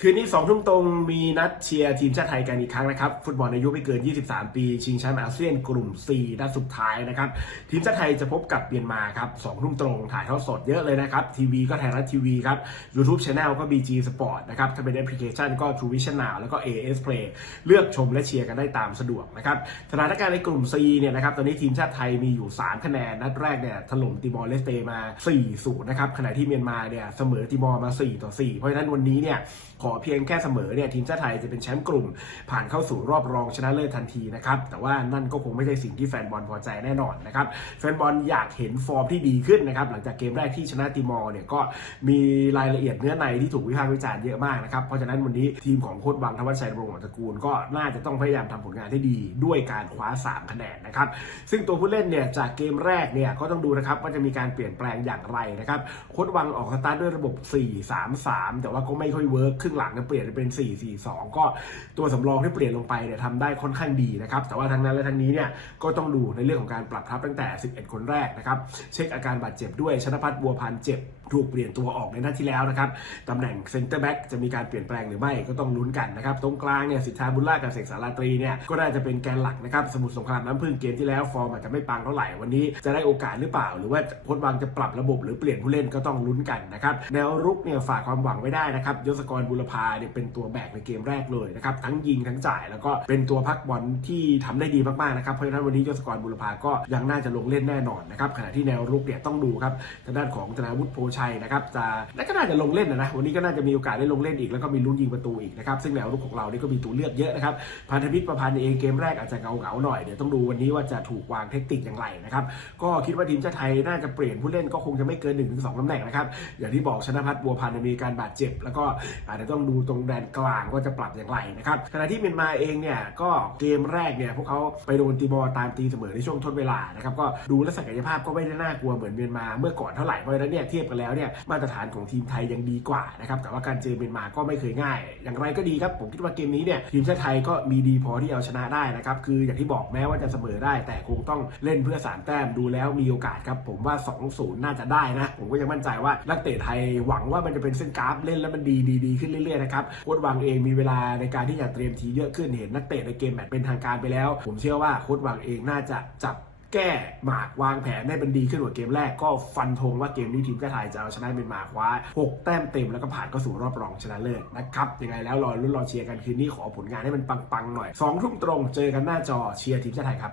คืนนี้2ทุ่มตรงมีนัดเชียร์ทีมชาติไทยกันอีกครั้งนะครับ ฟุตบอลอายุไม่เกิน 23 ปี ชิงแชมป์อาเซียนกลุ่ม 4 นัดสุดท้ายนะครับ ทีมชาติไทยจะพบกับเมียนมาครับ2ทุ่มตรงถ่ายทอดสดเยอะเลยนะครับ ทีวีก็ไทยรัฐทีวีครับ YouTube Channel ก็ BG Sport นะครับ ถ้าเป็นแอปพลิเคชันก็ True Vision Now แล้วก็ AS Play เลือกชมและเชียร์กันได้ตามสะดวกนะครับสถานการณ์ในกลุ่ม C เนี่ยนะครับตอนนี้ทีมชาติไทยมีอยู่ 3 คะแนนนัดแรกเนี่ยถล่มติมอร์เลสเตมา4-0นะครับขณะที่เมียนมาเนี่ยเสมอติมอร์มา 4 ต่อ 4 เพราะฉะนั้นวันนี้เนี่ยอเพียงแค่เสมอเนี่ยทีมชาติไทยจะเป็นแชมป์กลุ่ม ผ่านเข้าสู่รอบรองชนะเลิศทันทีนะครับแต่ว่านั่นก็คงไม่ใช่สิ่งที่แฟนบอลพอใจแน่นอนนะครับแฟนบอลอยากเห็นฟอร์มที่ดีขึ้นนะครับหลังจากเกมแรกที่ชนะติมอร์เนี่ยก็มีรายละเอียดเนื้อในที่ถูกวิพากษ์วิจารณ์เยอะมากนะครับเพราะฉะนั้นวันนี้ทีมของโค้ชวังทวัชชัยรงค์ตระกูลก็น่าจะต้องพยายามทำผลงานที่ดีด้วยการคว้า 3 คะแนนนะครับซึ่งตัวผู้เล่นเนี่ยจากเกมแรกเนี่ยก็ต้องดูนะครับว่าจะมีการเปลี่ยนแปลงอย่างไรนะครับโค้ชวังออกสตาร์ทด้วยระบบ 4-3-3 แต่ว่าก็ไม่ค่อยเวิร์คครึ่งหลังเนี่ยเปลี่ยนเป็น 4-4-2 ก็ตัวสำรองที่เปลี่ยนลงไปเนี่ยทำได้ค่อนข้างดีนะครับ แต่ว่าทั้งนั้นและทั้งนี้เนี่ยก็ต้องดูในเรื่องของการปรับทัพตั้งแต่ 11 คนแรกนะครับ เช็คอาการบาดเจ็บด้วยชนพัฒน์บัวพันเจ็บถูกเปลี่ยนตัวออกในนัดที่แล้วนะครับตำแหน่งเซนเตอร์แบ็กจะมีการเปลี่ยนแปลงหรือไม่ก็ต้องลุ้นกันนะครับตรงกลางเนี่ยสิทธาบุญล่ากับเสกสาราตรีเนี่ยก็น่าจะเป็นแกนหลักนะครับสมุทรสงครามน้ำพึ่งเกมที่แล้วฟอร์มอาจจะไม่ปังเท่าไหร่วันนี้จะได้โอกาสหรือเปล่า หรือว่าโค้ชวังจะปรับระบบหรือเปลี่ยนผู้เล่นก็ต้องลุ้นกันนะครับแนวรุกเนี่ยฝากความหวังไว้ได้นะครับยศกรบุรพาเนี่ยเป็นตัวแบกในเกมแรกเลยนะครับทั้งยิงทั้งจ่ายแล้วก็เป็นตัวพักบอลที่ทำได้ดีมากๆนะครับเพราะฉะนั้นวันนี้ยศกรบุรพาก็ยังน่าจะลงเล่นแน่นอนนะครับขณะที่แนวรุกเนี่ยต้องดูครับทางด้านของธนาวุฒิโพชัยนะครับจะและก็น่าจะลงเล่นนะนะวันนี้ก็น่าจะมีโอกาสได้ลงเล่นอีกแล้วก็มีลุ้นยิงประตูอีกนะครับซึ่งแนวรุกของเรานี่ก็มีตัวเลือกเยอะนะครับพันธมิตรประพันธ์เองเกมแรกอาจจะเงาเงาหน่อยเดี๋ยวต้องดูวันนี้ว่าจะถูกวางเทคนิคอย่างไรนะครับก็คิดว่าทีมชาติไทยน่าจะเปลี่ยนผู้เล่นก็คงจะไม่เกิน1นถึงสตำแหน่งนะครับอย่างที่บอกชนะพัฒน์บัวพันธ์มีการบาดเจ็บ แล้วก็อาจจะต้ององดูตรงแดนกลางว่าจะปรับอย่างไรนะครับขณะที่เมียนมาเองเนี่ยก็เกมแรกเนี่ยพวกเขาไปโดนตีมอตามตีเสมอในช่วงทดเวลานะครับก็ดูและศักยภาพก็ไม่ได้น่ากลัวเหมือนเมียนมาเมื่อก่อนเท่าไหร่เพราะฉะนั้นเนี่ยเทียบกันแล้วเนี่ยมาตรฐานของทีมไทยยังดีกว่านะครับแต่ว่าการเจอเมียนมาก็ไม่เคยง่าย อย่างไรก็ดีครับผมคิดว่าเกมนี้เนี่ยทีมชาติไทยก็มีดีพอที่เอาชนะได้นะครับคืออย่างที่บอกแม้ว่าจะเสมอได้ แต่คงต้องเล่นเพื่อสามแต้มดูแล้วมีโอกาสครับผมว่า 2-0 น่าจะได้นะผมก็ยังมั่นใจว่านักเตะไทยหวังว่ามันจะเป็นเส้นกราฟเล่นแล้วมันดีดีดีขึ้นเรื่อยรื่อยๆนะครับโค้ดวังเองมีเวลาในการที่จะเตรียมทีเยอะขึ้นเห็นนักเตะในเกมแมตช์เป็นทางการไปแล้ว ผมเชื่อว่าโค้ดวังเองน่าจะจับแก้หมากวางแผนได้เป็นดีขึ้นกว่าเกมแรกก็ฟันธงว่าเกมนี้ทีมชาติายจะเอาชนะเป็นหมากว้า 6 แต้มเต็มแล้วก็ผ่านเข้าสู่รอบรองชนะเลิศนะครับยังไงแล้วรอรุ่นรอเชียร์กันคืนนี้ขอผลงานให้มันปังๆหน่อย2ทุ่มตรงเจอกันหน้าจอเชียร์ทีมชาติไทยครับ